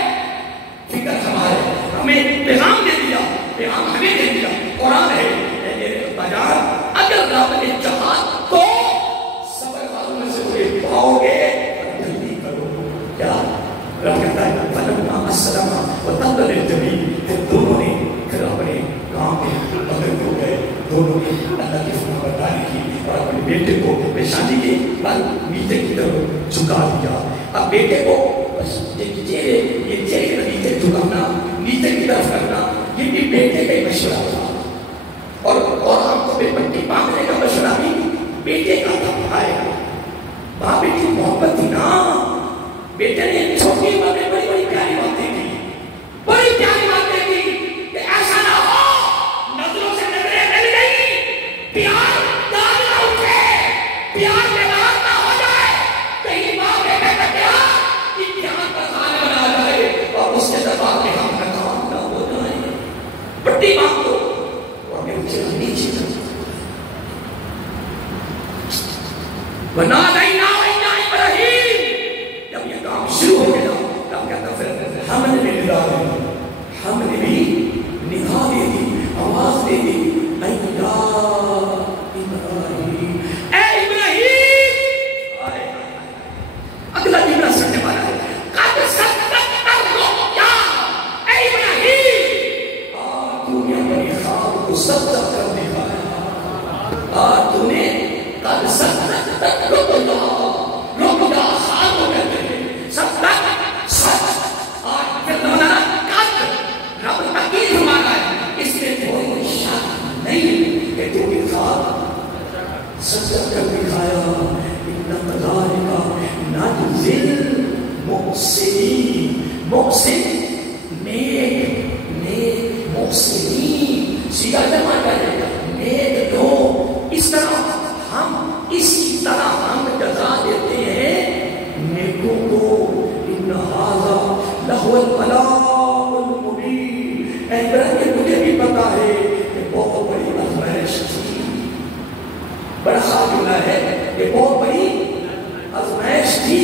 فکر ہمارے، ہمیں پیغام دے دیا، پیغام ہمیں دے دیا، قرآن ہے میرے بجان اگر رب نے چاہا تو صبر والوں میں سے مجھے پاؤ گے، جلدی کرو، کیا رب کہتا ہے فلما اسلما وتل للجبین، پھر دونوں نے پھر اپنے کام میں بدل ہو گئے، دونوں نے اللہ کی فرما برداری کی اور اپنے بیٹے کو پیشانی کے بل نیچے کی طرف جھکا دیا، اب بیٹے کو بس یہ چہرے کے نیچے جھکانا، نیچے کی طرف کرنا، یہ بھی بیٹے کا مشورہ تھا، اور ہم کو پٹی باندھنے کا مشورہ بھی بیٹے کا تھا، باپ بیٹی محبت تھی نا، بیٹے نے چھوٹی باتیں بڑی بڑی پیاری باتیں کی، بڑی پیاری باتیں کی کہ ایسا نہ ہو نظروں سے نظریں مل گئی، پیار داد نہ اٹھے، پیار میں بات نہ ہو جائے، کہیں باپ بیٹے کا پیار امتحان کا سہارا بنا جائے اور اس کے دباؤ میں ہم ناکام نہ ہو جائیں، بڑی بات کو اور میں اسے نیچے بنا دینا ابراہیم، جب یہ کام شروع ہو گیا تب کہتا پھر ہم نے بھی ندا دی، ہم نے بھی ندا دے دی، آواز دے دی، اے ابراہیم، اے ابراہیم، اگلا جملہ سننے والا ہے، قد صدقت الرؤیا، اے ابراہیم آج تو نے اپنی خواب کو صدق کر دکھایا، آج تو نے قد صدقت الرؤیا، رؤیا خواب کو کہتے ہیں، صدق سچ، آج پھر مولانا قد رب تقید ہمارا ہے، اس میں کوئی شک نہیں کہ تو نے خواب صدق کر دکھایا، ان ذالک نجزی المحسنین، محسن نیک محسنین، سیدھا جمع کرے نیک لوگ، اس طرح ہم اسی طرح ہم جزا دیتے ہیں نیکوں کو، ان ھذا لہو البلاء المبین. اے ابراہیم مجھے بھی پتا ہے کہ بہت بڑی آزمائش تھی. بڑا خاطر ہے کہ بہت بڑی آزمائش تھی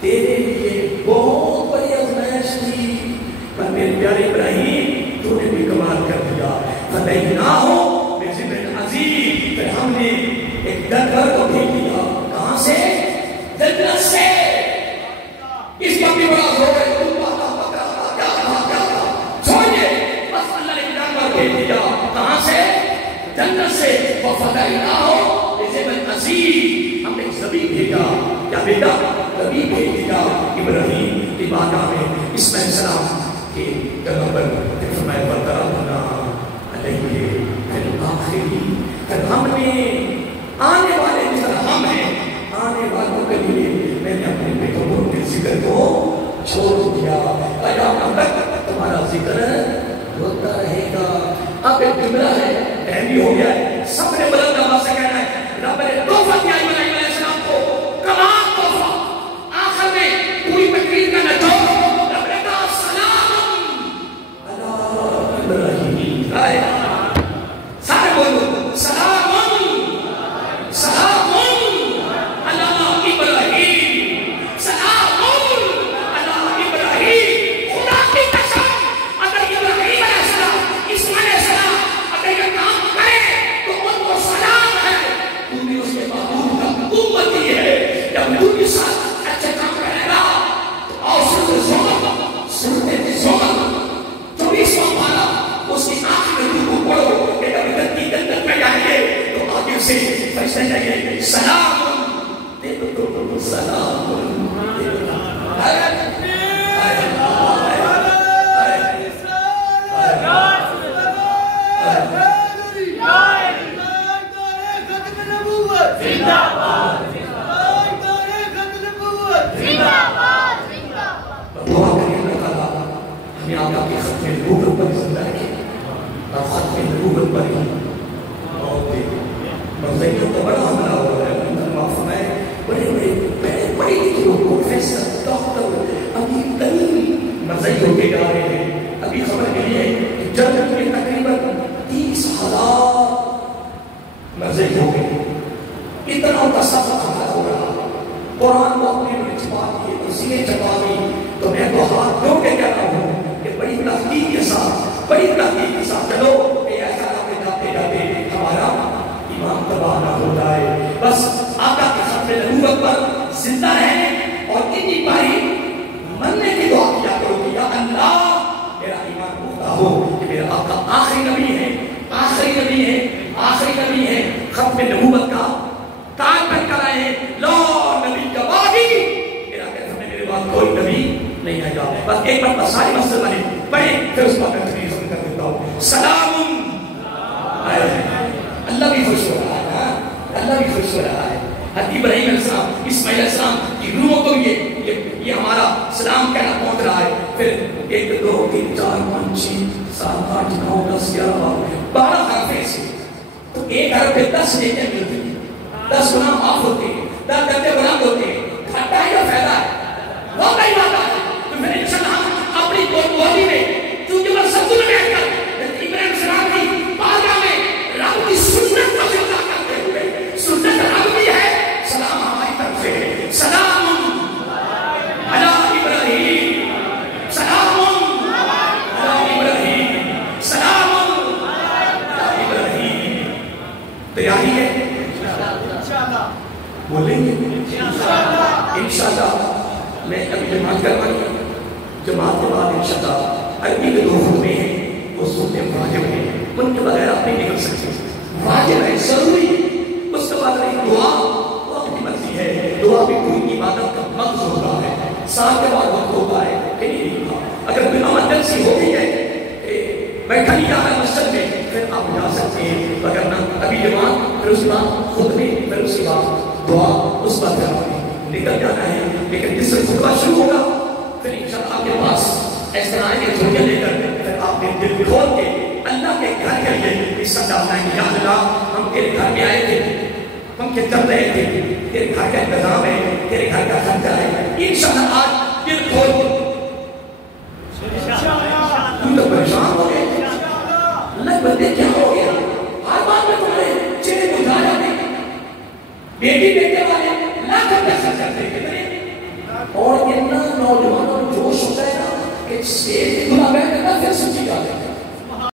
تیرے لیے، بہت بڑی آزمائش تھی. پر میرے پیارے ابراہیم تو نے بھی کمال کر دیا. فتح نہ ہو بذبح عظیم. پھر ہم نے ایک جانور کو بھیج دیا. کہاں سے؟ جنت سے. اس کا بھی بڑا زور ہے. چھوڑیے بس اللہ نے جانور بھیج دیا. کہاں سے؟ جنت سے. فتح نہ ہو بذبح عظیم. ہم نے ذبیح بھیجا. کیا بھیجا؟ ذبیح بھیج دیا ابراہیم کی بارگاہ میں. اسماعیل السلام کے جگہ پر فرمایا وَتَرَكْنَا عَلَيْهِ فِي الْآخِرِينَ. پھر ہم نے آنے والے جس طرح ہم ہیں آنے والوں کے لیے میں نے اپنے بیٹوں کے ذکر کو چھوڑ دیا. قیامت تک تمہارا ذکر ہوتا رہے گا. اب ایک جملہ ہے اہمی ہو گیا ہے. سب نے بلند آواز سے کہنا ہے رب نے تحفہ دیا ابراہیم علیہ السلام کو. کمال تحفہ. آخر میں پوری تقریر کا نچوڑ رب نے کہا سلام علی ابراہیم. سارے بولو سلام سلام علی ابراہیم. سلام علی ابراہیم. خدا کی قسم اگر ابراہیم علیہ السلام اسماعیل علیہ السلام اگر یہ کام کرے تو ان کو سلام ہے. تو بھی اس کے معبود کا امتی ہے. جب تو کے ساتھ اچھے کام کرے گا تو اور سنتے جو بھی سو پالا اس کی آنکھ میں روح پڑھو کہ جب گندی گندت میں جائیں گے تو آگے سے فرشتے جائیں گے سلام سلام. آقا کے ختم نبوت پر زندہ رکھے اور ختم نبوت پر ہی موت دے. مرزائیوں کا بڑا حملہ ہو رہا ہے. معاف فرمائے بڑے بڑے لکھے لوگ پروفیسر ڈاکٹر ابھی ترین مرزائیوں کے جا رہے ہیں. ابھی خبر ملی ہے کہ جنت میں تقریباً 30,000 مرزائیوں کے اتنا ان کا سفر ہمارا ہو رہا. قرآن کو اپنے میں چھپا دیے تفسیریں چھپا دی. تو میں تو ہاتھ دھو کے کہتا ہوں کہ بڑی تحقیق کے ساتھ چلو کہ ایسا آپ جاتے جاتے ہمارا ایمان تباہ نہ ہو جائے. بس آقا کے ختم نبوت پر زندہ رہنے اور اتنی باری مرنے کی دعا کیا کرو کہ یا اللہ میرا ایمان پختہ ہو کہ میرا آقا آخری نبی ہے. ختم نبوت کا تاج پہن کر آئے ہیں. لا نبی کا بعدی. میرا کہتا ہے میرے بعد کوئی نبی نہیں آئے گا. بس ایک بار ساری مسجد والے پڑھے پھر اس بات میں تفصیل کر دیتا ہوں. سلام. اللہ بھی خوش ہو رہا ہے. اللہ بھی خوش ہو رہا ہے. حضرت ابراہیم علیہ السلام اسماعیل علیہ السلام کی روحوں کو یہ ہمارا سلام کہنا پہنچ رہا ہے. پھر 1 2 3 4 5 6 7 8 9 10 11 12 حرف سے تو ایک حرف پہ 10 نیکیاں ملتی ہیں. 10 گناہ معاف ہوتے ہیں. 10 درجے بلند ہوتے ہیں. کھٹا ہی کا فائدہ ہے. وہ کئی بات ہے. تو پھر انشاءاللہ ہم اپنی بولی میں چونکہ وہ سب میں بیٹھ کر ابراہیم السلام کی بارگاہ میں رب کی سنت کو زندہ کرتے ہوئے سنت رب بھی ہے. سلام ہماری طرف سے ہے. سلام علی ابراہیم. سلام علی ابراہیم. سلام علی ابراہیم. تیاری ہے بولیں گے انشاءاللہ. میں ابھی جماعت کروائی جماعت کے بعد انشاءاللہ عربی کے 2 خطبے ہیں وہ سنتے واجب ہیں. ان کے بغیر آپ نہیں نکل سکتے. واجب ہے ضروری. اس کے بعد رہی دعا وہ اپنی مرضی ہے. دعا بھی کوئی عبادت کا مقصد ہوتا ہے. سال کے بعد وقت ہوتا ہے کہ نہیں ہوتا. اگر کوئی ایمرجنسی ہو گئی ہے بیٹھا نہیں جا رہا مسجد میں پھر آپ جا سکتے ہیں. وگرنہ ابھی جماعت پھر اس کے بعد خطبے پھر اس کے بعد دعا اس پر نکل جانا ہے. لیکن جس سے خطبہ شروع ہوگا پھر انشاءاللہ آپ کے پاس اس طرح کے جھوٹے لے کر پھر آپ نے دل کھول کے اللہ کے گھر کے لیے اس سب ڈالنا ہے کہ یا اللہ ہم تیرے گھر میں آئے تھے, ہم کے چل رہے تھے, تیرے گھر کا انتظام ہے, تیرے گھر کا خرچہ ہے. انشاءاللہ آج دل کھول بندے کیا ہو گیا؟ ہر بات میں تمہارے چہرے بجھا جاتے ہیں. بیٹی بیٹے والے لاکھ پیسہ کرتے کتنے، اور اتنا نوجوانوں میں جوش ہوتا ہے نا کہ اسٹیج